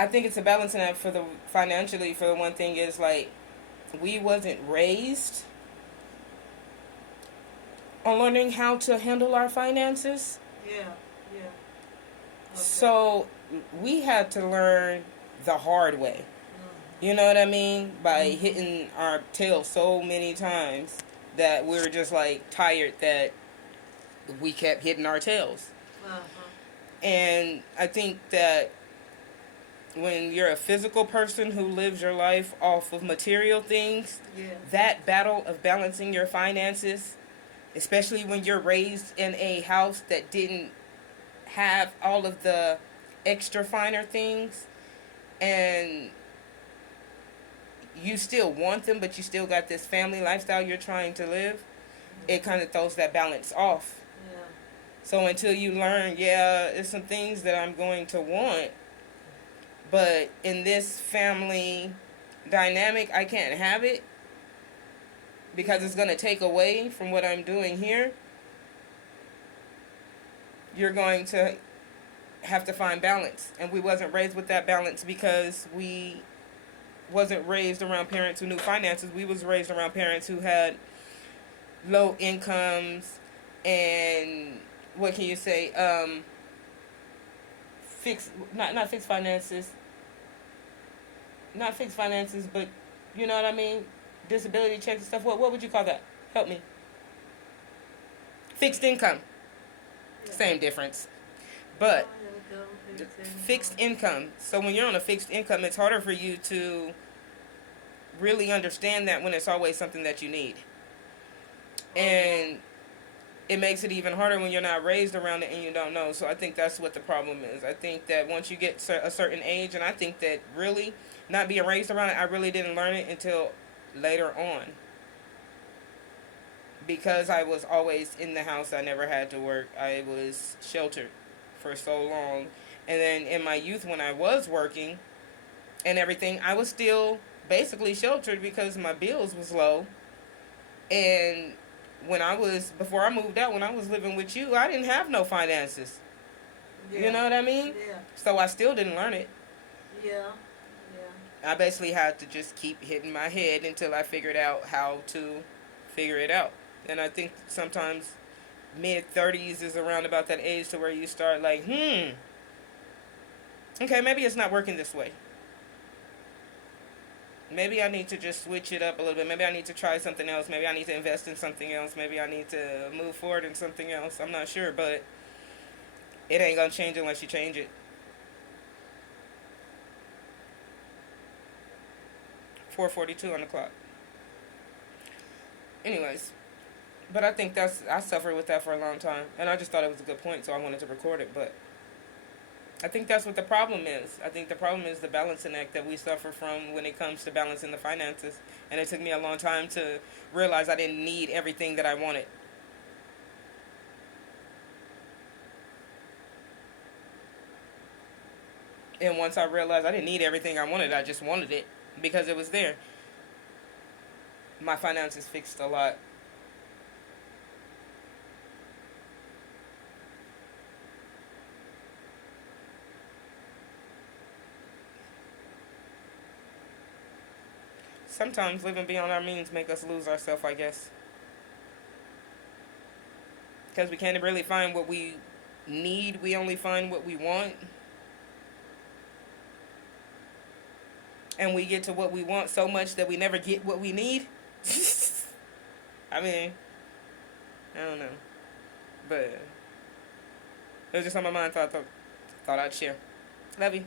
I think it's a balancing act for the financially. For the one thing is like we wasn't raised on learning how to handle our finances. Yeah, yeah, most definitely. So we had to learn the hard way. You know what I mean? By Mm-hmm. hitting our tail so many times that we were just like tired that we kept hitting our tails. Uh-huh. And I think that when you're a physical person who lives your life off of material things, Yeah. that battle of balancing your finances, especially when you're raised in a house that didn't have all of the extra finer things, and you still want them, but you still got this family lifestyle you're trying to live, it Mm-hmm. kind of throws that balance off. Yeah. So until you learn, yeah, there's some things that I'm going to want, but in this family dynamic, I can't have it because Yeah. it's going to take away from what I'm doing here. You're going to have to find balance. And we wasn't raised with that balance because we wasn't raised around parents who knew finances. We was raised around parents who had low incomes and what can you say? Fixed not fixed finances, not fixed finances, but you know what I mean. Disability checks and stuff. What would you call that? Help me. Fixed income. Yeah. Same difference. Oh, But there we go. Fixed fixed income. income. So when you're on a fixed income, it's harder for you to really understand that when it's always something that you need. Oh, yeah. And it makes it even harder when you're not raised around it and you don't know. So I think that's what the problem is. I think that once you get a certain age, and I think that really not being raised around it, I really didn't learn it until later on. Because I was always in the house, I never had to work. I was sheltered for so long. And then in my youth, when I was working and everything, I was still basically sheltered because my bills was low. And before I moved out, when I was living with you, I didn't have no finances. You Yeah. know what I mean? Yeah. So I still didn't learn it. Yeah. Yeah. I basically had to just keep hitting my head until I figured out how to figure it out. And I think sometimes mid 30s is around about that age to where you start like, okay, maybe it's not working this way. Maybe I need to just switch it up a little bit. Maybe I need to try something else. Maybe I need to invest in something else. Maybe I need to move forward in something else. I'm not sure, but it ain't gonna change unless you change it. 4:42 on the clock. Anyways, but I think I suffered with that for a long time, and I just thought it was a good point, so I wanted to record it. But I think that's what the problem is. I think the problem is the balancing act that we suffer from when it comes to balancing the finances. And it took me a long time to realize I didn't need everything that I wanted. And once I realized I didn't need everything I wanted, I just wanted it because it was there. My finances fixed a lot. Sometimes living beyond our means make us lose ourselves, I guess, because we can't really find what we need. We only find what we want, and we get to what we want so much that we never get what we need. I mean, I don't know, but it was just on my mind. Thought I'd share. Love you.